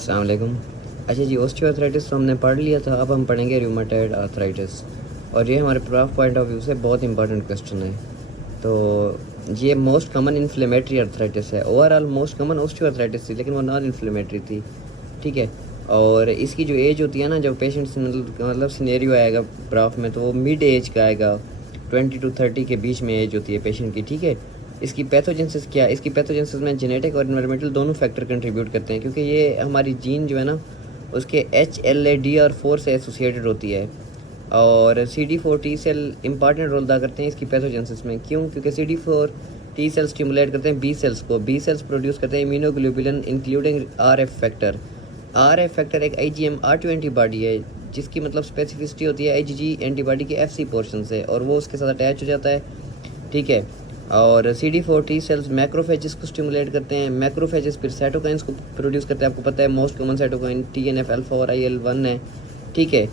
अस्सलाम वालेकुम। अच्छा जी, ऑस्टियोआर्थराइटिस तो हमने पढ़ लिया था, अब हम पढ़ेंगे रूमेटॉइड आर्थराइटिस। और ये हमारे प्रॉफ पॉइंट ऑफ व्यू से बहुत इंपॉर्टेंट क्वेश्चन है। तो ये मोस्ट कॉमन इन्फ्लेमेटरी आर्थराइटिस है। ओवरऑल मोस्ट कॉमन ऑस्टियोआर्थराइटिस थी, लेकिन वो नॉन इन्फ्लेमेटरी थी, ठीक है। और इसकी जो एज होती है ना, जब पेशेंट मतलब सिनेरियो आएगा प्रॉफ में, तो वो मिड एज का आएगा, 20 to 30 के बीच में एज होती है पेशेंट की, ठीक है। इसकी पैथोजेनेसिस क्या है? इसकी पैथोजेनेसिस में जेनेटिक और एनवायरमेंटल दोनों फैक्टर कंट्रीब्यूट करते हैं, क्योंकि ये हमारी जीन जो है ना, उसके HLA-DR4 से एसोसिएटेड होती है। और CD4 T cell important role अदा करते हैं इसकी पैथोजेनेसिस में। क्यों? क्योंकि CD4 टी सेल स्टिमुलेट करते हैं बी सेल्स को। बी सेल्स प्रोड्यूस करते हैं immunoglobulin including RF factor. RF factor एक IgM-R2 एंटीबॉडी है, जिसकी मतलब स्पेसिफिसिटी होती है IgG एंटीबॉडी के FC पोर्शन से, और वो उसके साथ अटैच हो जाता है, ठीक है। और CD4 टी सेल्स मैक्रोफेजेस को स्टिमुलेट करते हैं। मैक्रोफेजेस फिर साइटोकाइंस को प्रोड्यूस करते हैं। आपको पता है most common cytokine TNF alpha और IL-1 है, ठीक है।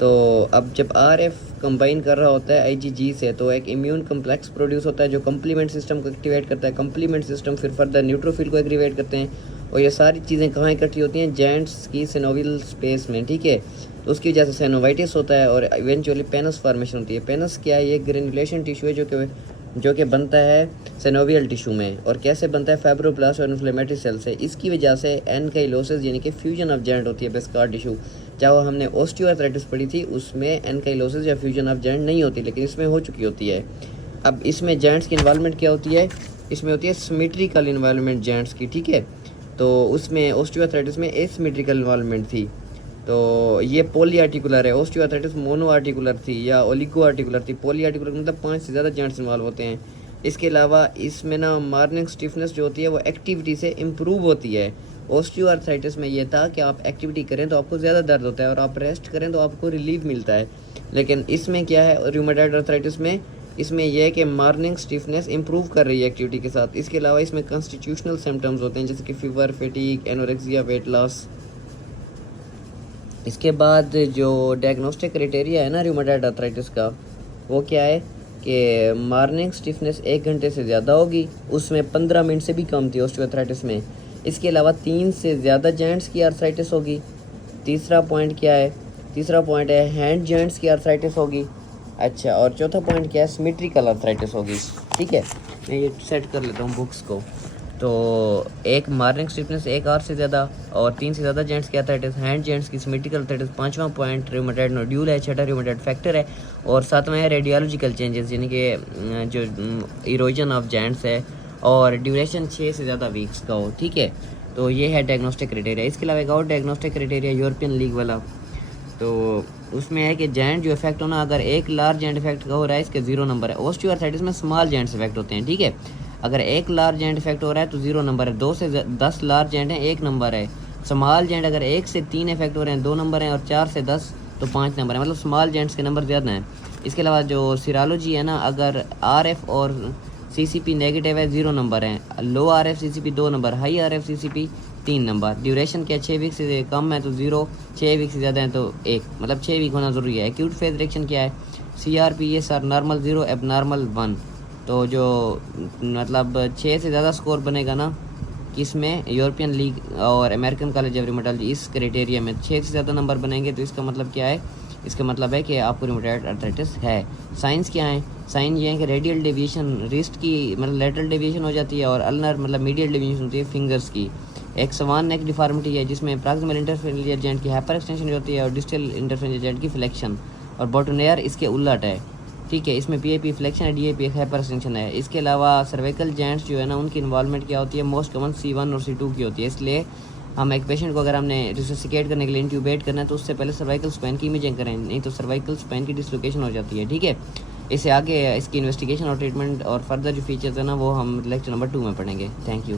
तो अब जब RF कंबाइन कर रहा होता है IgG से, तो एक इम्यून कम्प्लेक्स प्रोड्यूस होता है जो कम्प्लीमेंट सिस्टम को एक्टिवेट करता है। कम्प्लीमेंट सिस्टम फिर फर्दर न्यूट्रोफिल को एक्टिवेट करते हैं। और ये सारी चीज़ें कहाँ इकट्ठी होती हैं? जॉइंट्स की सिनोवियल स्पेस में, ठीक है। तो उसकी वजह से सिनोवाइटिस होता है और इवेंचुअली पेनस फॉर्मेशन होती है। पेनस क्या है? ये ग्रेनुलेशन टिश्यू है जो कि बनता है सिनोवियल टिश्यू में। और कैसे बनता है? फाइब्रोब्लास्ट और इन्फ्लेमेटरी सेल से। इसकी वजह से एनकाइलोसिस यानी कि फ्यूजन ऑफ जॉइंट होती है बेस्कार टिश्यू। चाहे हमने ऑस्टियोआर्थराइटिस पढ़ी थी, उसमें एनकाइलोसिस या फ्यूजन ऑफ जॉइंट नहीं होती, लेकिन इसमें हो चुकी होती है। अब इसमें जॉइंट्स की इन्वॉल्वमेंट क्या होती है? इसमें होती है सिमेट्रिकल इन्वॉल्वमेंट जॉइंट्स की, ठीक है। तो उसमें ऑस्टियोआर्थराइटिस में एसिमेट्रिकल इन्वॉल्वमेंट थी। तो ये पॉली आर्टिकुलर है। ऑस्टियोआर्थराइटिस मोनो आर्टिकुलर थी या ओलिगो आर्टिकुलर थी। पॉली आर्टिकुलर मतलब 5 से ज़्यादा जॉइंट्स इन्वॉल्व होते हैं। इसके अलावा इसमें ना मॉर्निंग स्टिफनेस जो होती है वो एक्टिविटी से इम्प्रूव होती है। ऑस्टियोआर्थराइटिस में ये था कि आप एक्टिविटी करें तो आपको ज़्यादा दर्द होता है, और आप रेस्ट करें तो आपको रिलीफ मिलता है। लेकिन इसमें क्या है रूमेटॉइड आर्थराइटिस में? इसमें यह है कि मॉर्निंग स्टिफनेस इंप्रूव कर रही है एक्टिविटी के साथ। इसके अलावा इसमें कॉन्स्टिट्यूशनल सिम्टम्स होते हैं, जैसे कि fever, fatigue, anorexia, weight loss. इसके बाद जो डायग्नोस्टिक क्राइटेरिया है ना रूमेटॉइड आर्थराइटिस का, वो क्या है कि मॉर्निंग स्टिफनेस 1 घंटे से ज़्यादा होगी, उसमें 15 मिनट से भी कम थी ऑस्टियोआर्थराइटिस में। इसके अलावा 3 से ज़्यादा जॉइंट्स की आर्थराइटिस होगी। तीसरा पॉइंट क्या है? तीसरा पॉइंट है हैंड जॉइंट्स की आर्थराइटिस होगी। अच्छा, और चौथा पॉइंट क्या है? सिमेट्रिकल आर्थराइटिस होगी, ठीक है। मैं ये सेट कर लेता हूँ बुक्स को। तो एक मॉर्निंग स्टिफनेस 1 आवर से ज़्यादा, और 3 से ज़्यादा जॉइंट्स की आर्थराइटिस, हैंड जॉइंट्स की सिमेट्रिकल आर्थराइटिस। 5वां पॉइंट रूमेटॉइड नोड्यूल है। 6वां रूमेटॉइड फैक्टर है। और 7वां है रेडियोलॉजिकल चेंजेस, यानी कि जो इरोजन ऑफ जॉइंट्स है, और ड्यूरेशन 6 से ज़्यादा वीक्स का हो, ठीक है। तो ये है डायग्नोस्टिक क्राइटेरिया। इसके अलावा एक और डायग्नोस्टिक क्राइटेरिया यूरोपियन लीग वाला, तो उसमें है कि जॉइंट जो इफेक्ट होना, अगर एक लार्ज जॉइंट इफेक्ट का हो रहा है, इसके 0 नंबर है। ऑस्टियोआर्थराइटिस में स्मॉल जॉइंट्स इफेक्ट होते हैं, ठीक है। अगर एक लार्ज जॉइंट इफेक्ट हो रहा है तो 0 नंबर है। 2 से 10 लार्ज जॉइंट हैं, 1 नंबर है। स्मॉल जॉइंट अगर 1 से 3 इफेक्ट हो रहे हैं, 2 नंबर हैं, और 4 से 10 तो 5 नंबर है। मतलब स्मॉल जॉइंट्स के नंबर ज़्यादा हैं। इसके अलावा जो सीरोलॉजी है ना, अगर RF और CCP नेगेटिव है, 0 नंबर है। लो RF CCP 2 number, high RF CCP 3 number. Duration क्या? 6 वीक से कम है तो 0, 6 वीक से ज़्यादा है तो 1, मतलब 6 वीक होना ज़रूरी है। एक्यूट फेज रिएक्शन क्या है? CRPS normal 0, abnormal 1। तो जो मतलब 6 से ज़्यादा स्कोर बनेगा ना, किसमें? यूरोपियन लीग और अमेरिकन कॉलेज ऑफ रूमेटोलॉजी, इस क्राइटेरिया में 6 से ज़्यादा नंबर बनेंगे, तो इसका मतलब क्या है? इसका मतलब है कि आपको रूमेटॉइड आर्थराइटिस है। साइंस क्या है? साइन ये है कि रेडियल डेविएशन रिस्ट की मतलब लेटरल डेविएशन हो जाती है, और अल्नर मतलब मीडियल डेविएशन होती है फिंगर्स की। एक सवान नेक डिफॉर्मिटी है, जिसमें प्रॉक्सिमल इंटरफेरियल जॉइंट की हाइपर एक्सटेंशन होती है, और डिस्टल इंटरफेरियल जॉइंट की फ्लेक्शन। और बोटोनियर इसके उलट है, ठीक है। इसमें PIP फ्लेक्शन है, DIP हाइपर एक्सटेंशन है। इसके अलावा सर्वाइकल जॉइंट्स जो है ना, उनकी इन्वॉल्वमेंट क्या होती है? मोस्ट कॉमन C1 और C2 की होती है। इसलिए हम एक पेशेंट को अगर हमने रिससिकेट करने के लिए इंट्यूबेट करना है, तो उससे पहले सर्वाइकल स्पाइन की इमेजिंग करें, नहीं तो सर्वाइकल स्पाइन की डिसलोकेशन हो जाती है, ठीक है। इससे आगे इसकी इन्वेस्टिगेशन और ट्रीटमेंट और फर्दर जो फीचर्स है ना, वो हम लेक्चर नंबर 2 में पढ़ेंगे। Thank you.